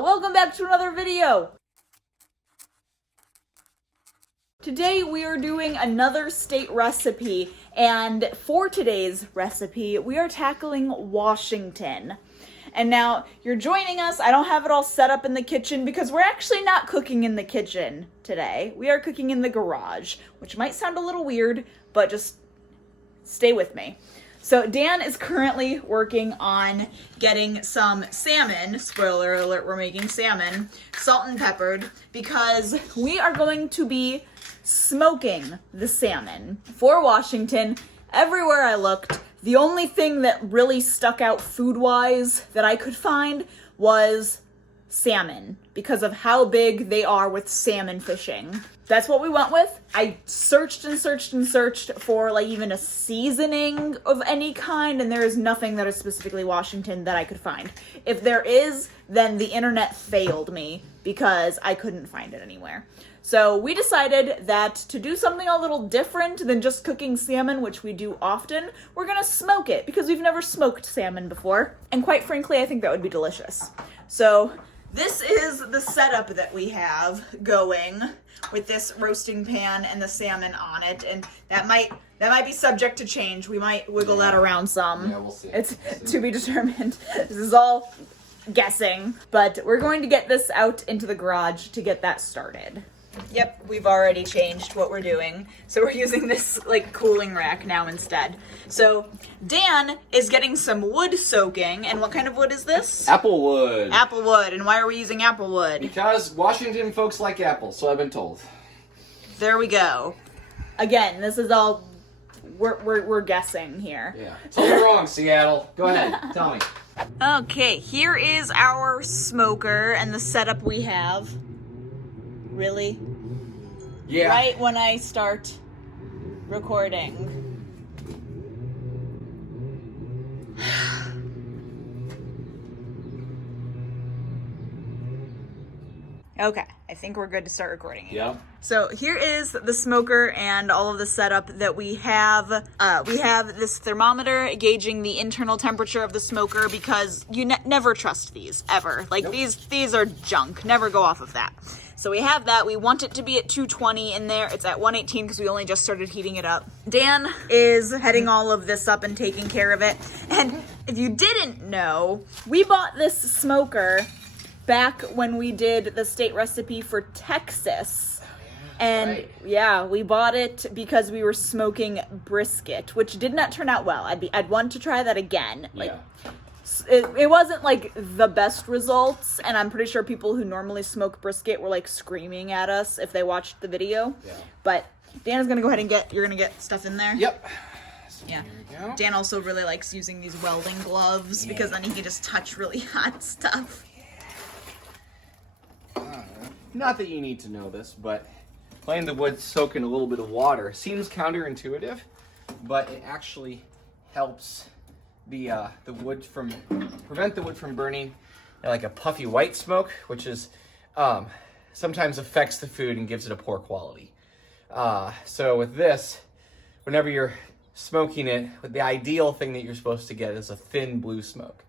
Hello, welcome back to another video. Today we are doing another state recipe, and for today's recipe, we are tackling Washington. And now you're joining us. I don't have it all set up in the kitchen because we're actually not cooking in the kitchen today. We are cooking in the garage, which might sound a little weird, but just stay with me. So Dan is currently working on getting some salmon, spoiler alert, we're making salmon, salt and peppered, because we are going to be smoking the salmon for Washington. Everywhere I looked, the only thing that really stuck out food-wise that I could find was salmon, because of how big they are with salmon fishing. That's what we went with. I searched and searched and searched for like even a seasoning of any kind, and there is nothing that is specifically Washington that I could find. If there is, then the internet failed me because I couldn't find it anywhere. So we decided that to do something a little different than just cooking salmon, which we do often, we're gonna smoke it because we've never smoked salmon before. And quite frankly, I think that would be delicious. So this is the setup that we have going with this roasting pan and the salmon on it, and that might be subject to change. We might wiggle that around some. Yeah, we'll see. It's to be determined. This is all guessing, but we're going to get this out into the garage to get that started. Yep, we've already changed what we're doing. So we're using this like cooling rack now instead. So Dan is getting some wood soaking. And what kind of wood is this? Apple wood. Apple wood. And why are we using apple wood? Because Washington folks like apples, so I've been told. There we go. Again, this is all we're guessing here. Yeah. Tell me wrong, Seattle. Go ahead. Tell me. Okay, here is our smoker and the setup we have. Really? Yeah. Right when I start recording. Okay, I think we're good to start recording. Yeah. So here is the smoker and all of the setup that we have. We have this thermometer gauging the internal temperature of the smoker because you never trust these, ever. Like, nope. These are junk. Never go off of that. So we have that. We want it to be at 220 in there. It's at 118 because we only just started heating it up. Dan is heading all of this up and taking care of it. And if you didn't know, we bought this smoker back when we did the state recipe for Texas. And right. Yeah, we bought it because we were smoking brisket, which did not turn out well. I'd want to try that again. Like, yeah. It wasn't like the best results, and I'm pretty sure people who normally smoke brisket were like screaming at us if they watched the video. Yeah. But Dan is gonna go ahead and you're gonna get stuff in there. Yep. So yeah. Here we go. Dan also really likes using these welding gloves because then he can just touch really hot stuff. Not that you need to know this, but letting the wood soak in a little bit of water seems counterintuitive, but it actually helps the wood prevent the wood from burning like a puffy white smoke, which is sometimes affects the food and gives it a poor quality. So with this, whenever you're smoking it, the ideal thing that you're supposed to get is a thin blue smoke.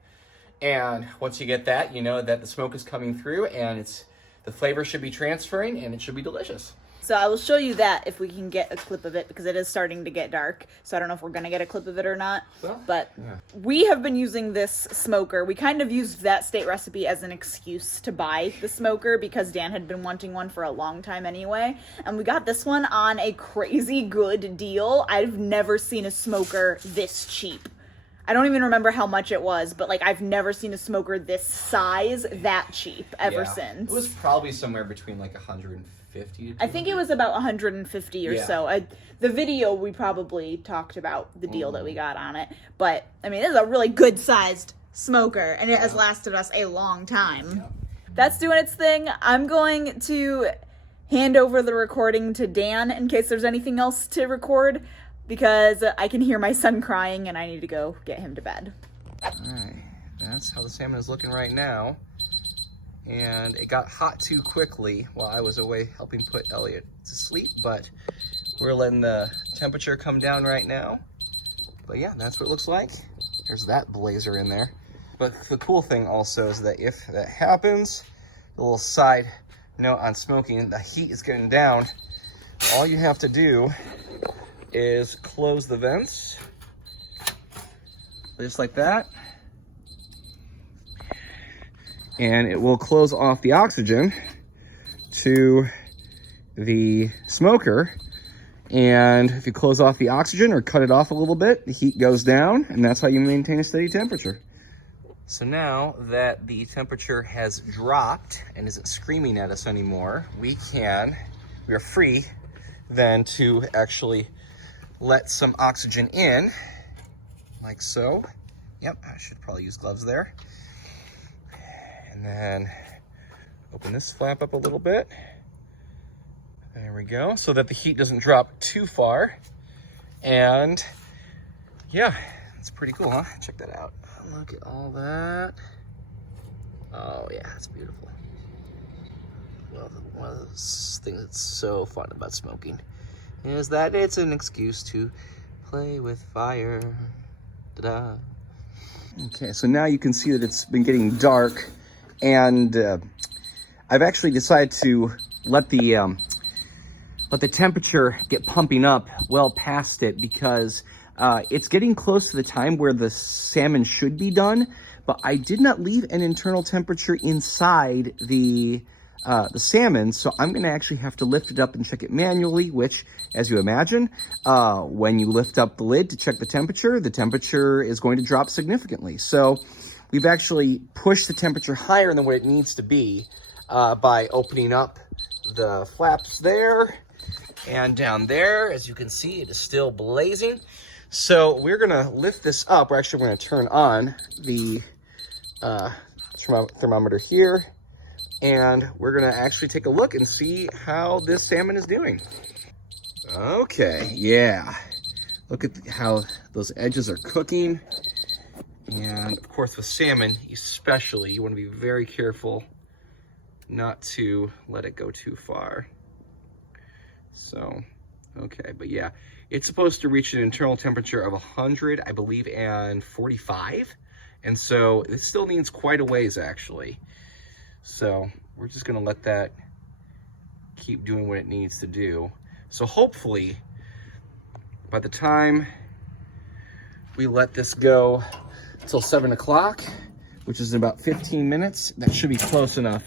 And once you get that, you know that the smoke is coming through and the flavor should be transferring and it should be delicious. So I will show you that if we can get a clip of it, because it is starting to get dark. So I don't know if we're going to get a clip of it or not. Well, but yeah. We have been using this smoker. We kind of used that state recipe as an excuse to buy the smoker because Dan had been wanting one for a long time anyway. And we got this one on a crazy good deal. I've never seen a smoker this cheap. I don't even remember how much it was, but like I've never seen a smoker this size that cheap ever since. It was probably somewhere between like 150 to I think it was about 150 or so. The video we probably talked about the deal that we got on it, but I mean, it is a really good sized smoker and it has lasted us a long time. Yeah. That's doing its thing. I'm going to hand over the recording to Dan in case there's anything else to record, because I can hear my son crying and I need to go get him to bed. All right, that's how the salmon is looking right now. And it got hot too quickly while I was away helping put Elliot to sleep, but we're letting the temperature come down right now. But yeah, that's what it looks like. There's that blazer in there. But the cool thing also is that if that happens, a little side note on smoking, the heat is getting down. All you have to do is close the vents, just like that. And it will close off the oxygen to the smoker. And if you close off the oxygen or cut it off a little bit, the heat goes down, and that's how you maintain a steady temperature. So now that the temperature has dropped and isn't screaming at us anymore, we are free then to actually let some oxygen in, like so. Yep, I should probably use gloves there. And then open this flap up a little bit. There we go, so that the heat doesn't drop too far. And yeah, it's pretty cool, huh? Check that out. Look at all that. Oh yeah, it's beautiful. Well, one of those things that's so fun about smoking is that it's an excuse to play with fire. Ta-da. Okay, so now you can see that it's been getting dark, and I've actually decided to let the temperature get pumping up well past it, because it's getting close to the time where the salmon should be done, but I did not leave an internal temperature inside the salmon, so I'm gonna actually have to lift it up and check it manually, which, as you imagine, when you lift up the lid to check the temperature is going to drop significantly. So we've actually pushed the temperature higher than what it needs to be by opening up the flaps there and down there. As you can see, it is still blazing. So we're gonna lift this up. We're actually gonna turn on the thermometer here, and we're gonna actually take a look and see how this salmon is doing. Okay, yeah. Look at how those edges are cooking. And of course with salmon, especially, you wanna be very careful not to let it go too far. So, okay, but yeah, it's supposed to reach an internal temperature of 100, I believe, and 45. And so it still needs quite a ways, actually. So we're just gonna let that keep doing what it needs to do. So hopefully, by the time we let this go until 7 o'clock, which is in about 15 minutes, that should be close enough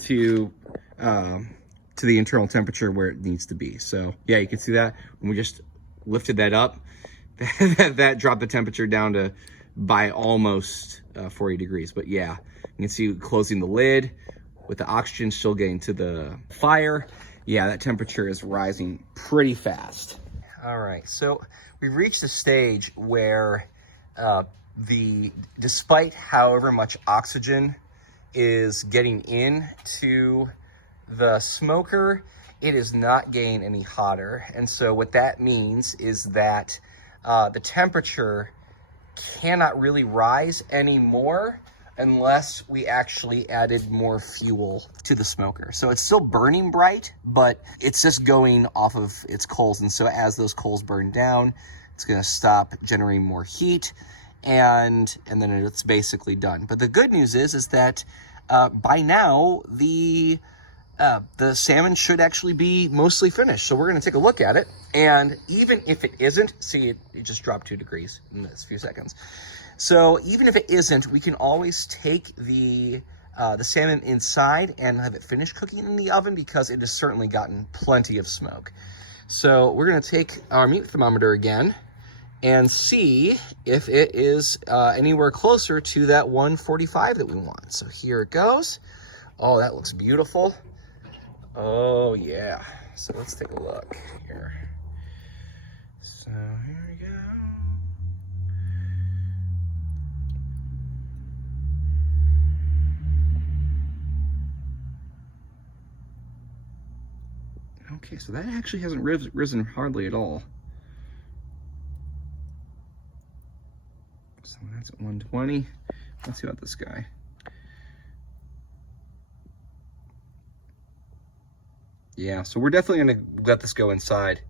to the internal temperature where it needs to be. So yeah, you can see that when we just lifted that up, that dropped the temperature down to by almost 40 degrees. But yeah, you can see closing the lid with the oxygen still getting to the fire. Yeah, that temperature is rising pretty fast. All right, so we've reached a stage where despite however much oxygen is getting into the smoker, it is not getting any hotter. And so what that means is that the temperature cannot really rise anymore unless we actually added more fuel to the smoker. So it's still burning bright, but it's just going off of its coals. And so as those coals burn down, it's gonna stop generating more heat, and then it's basically done. But the good news is that by now, the salmon should actually be mostly finished. So we're gonna take a look at it. And even if it isn't, see, it just dropped 2 degrees in this few seconds. So even if it isn't, we can always take the salmon inside and have it finish cooking in the oven, because it has certainly gotten plenty of smoke. So we're gonna take our meat thermometer again and see if it is anywhere closer to that 145 that we want. So here it goes. Oh, that looks beautiful. Oh yeah. So let's take a look here. So here we go. Okay, so that actually hasn't risen hardly at all. So that's at 120. Let's see about this guy. Yeah, so we're definitely gonna let this go inside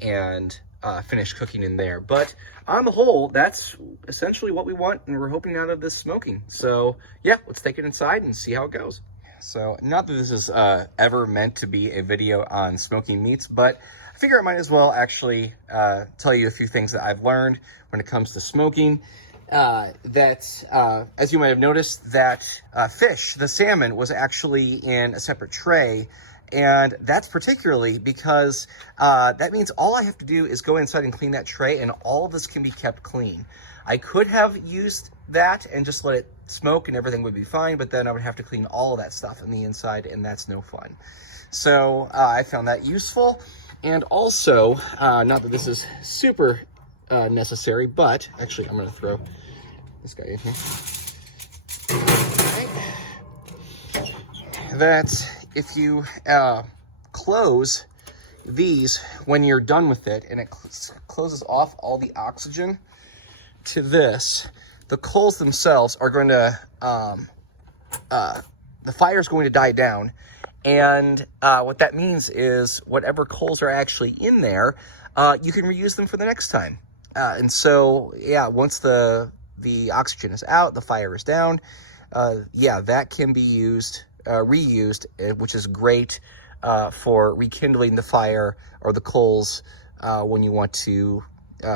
and finish cooking in there. But on the whole, that's essentially what we want and we're hoping out of this smoking. So yeah, let's take it inside and see how it goes. So not that this is ever meant to be a video on smoking meats, but I figure I might as well actually tell you a few things that I've learned when it comes to smoking. As you might have noticed, that fish, the salmon, was actually in a separate tray. And that's particularly because that means all I have to do is go inside and clean that tray, and all of this can be kept clean. I could have used that and just let it smoke and everything would be fine, but then I would have to clean all of that stuff on the inside, and that's no fun. So I found that useful. And also, not that this is super necessary, but actually I'm going to throw this guy in here. Okay. That if you close these when you're done with it, and it closes off all the oxygen to this, the coals themselves are going to, the fire is going to die down. And what that means is whatever coals are actually in there, you can reuse them for the next time. And so, yeah, once the oxygen is out, the fire is down, yeah, that can be reused, which is great for rekindling the fire or the coals when you want to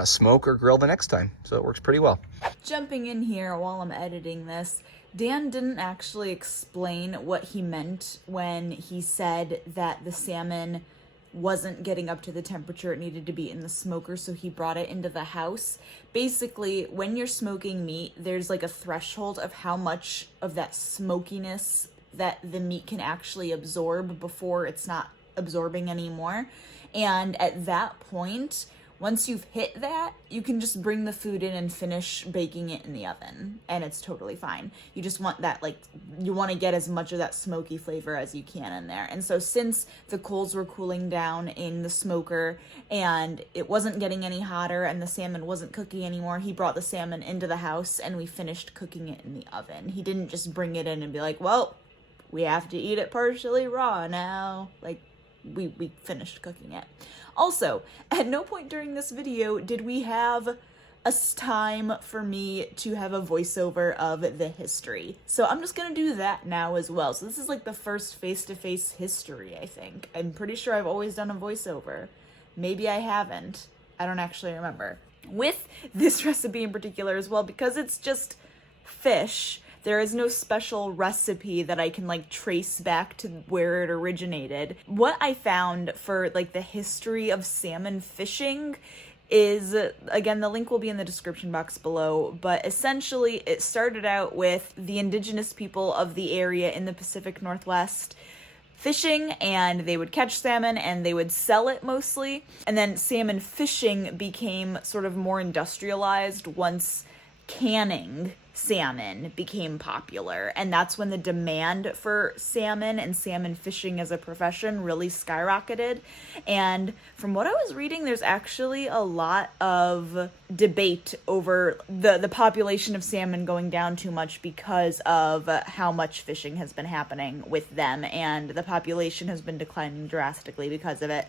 smoke or grill the next time. So it works pretty well. Jumping in here while I'm editing this, Dan didn't actually explain what he meant when he said that the salmon wasn't getting up to the temperature it needed to be in the smoker, so he brought it into the house. Basically, when you're smoking meat, there's like a threshold of how much of that smokiness that the meat can actually absorb before it's not absorbing anymore. And at that point, once you've hit that, you can just bring the food in and finish baking it in the oven, and it's totally fine. You just want that, like, you want to get as much of that smoky flavor as you can in there. And so since the coals were cooling down in the smoker and it wasn't getting any hotter and the salmon wasn't cooking anymore, he brought the salmon into the house and we finished cooking it in the oven. He didn't just bring it in and be like, well, we have to eat it partially raw now. Like, we finished cooking it. Also, at no point during this video did we have a time for me to have a voiceover of the history. So I'm just gonna do that now as well. So this is like the first face-to-face history, I think. I'm pretty sure I've always done a voiceover. Maybe I haven't. I don't actually remember. With this recipe in particular as well, because it's just fish, there is no special recipe that I can like trace back to where it originated. What I found for like the history of salmon fishing is, again, the link will be in the description box below, but essentially it started out with the indigenous people of the area in the Pacific Northwest fishing, and they would catch salmon and they would sell it mostly. And then salmon fishing became sort of more industrialized once canning salmon became popular, and that's when the demand for salmon and salmon fishing as a profession really skyrocketed. And from what I was reading, there's actually a lot of debate over the population of salmon going down too much because of how much fishing has been happening with them, and the population has been declining drastically because of it.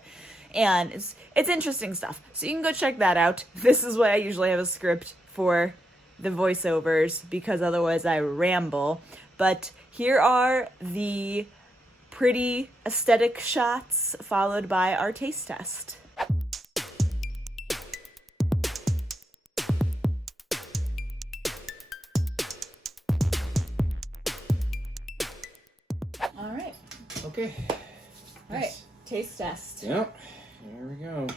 And it's interesting stuff, so you can go check that out. This is why I usually have a script for the voiceovers, because otherwise I ramble. But here are the pretty aesthetic shots followed by our taste test. All right. Okay. All right. Taste test. Yep. Here we go.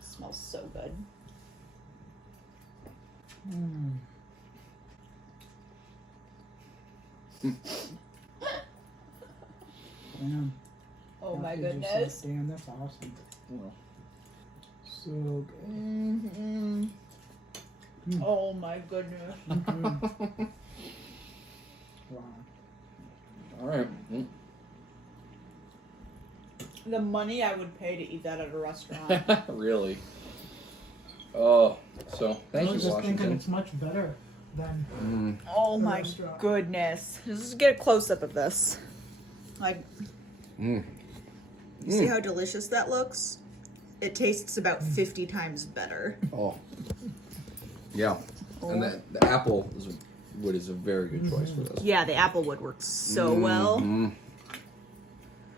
Smells so good. Damn. Oh my That is just goodness. so- damn, that's awesome. Well, So good. Oh my goodness. Wow. all right. The money I would pay to eat that at a restaurant. Really? Oh, so thank I was you, just thinking Washington. it's much better than Oh the my restaurant. goodness. Just get a close up of this. Like, Mm. you see how delicious that looks? It tastes about 50 times better. Oh. Yeah. And the apple is wood is a very good choice for this. Yeah, the apple wood works so well. Mhm.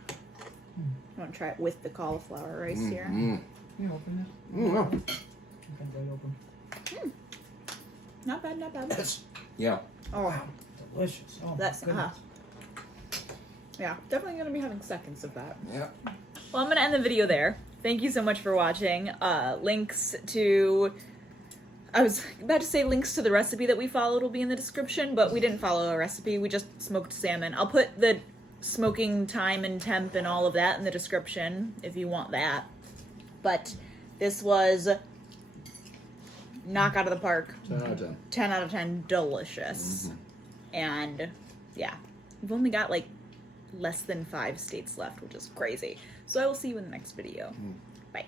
I want to try it with the cauliflower rice here. Can you open this? Mm, I think they open. Not bad, not bad. yeah. Oh, Delicious. Oh, That's- my goodness. yeah, definitely gonna be having seconds of that. Yeah. Well, I'm gonna end the video there. Thank you so much for watching. Links to, I was about to say links to the recipe that we followed will be in the description, but we didn't follow a recipe. We just smoked salmon. I'll put the smoking time and temp and all of that in the description if you want that. But this was knock out of the park. 10 out of 10. 10 out of 10, delicious. And yeah, we've only got like less than 5 states left, which is crazy. So I will see you in the next video. Bye.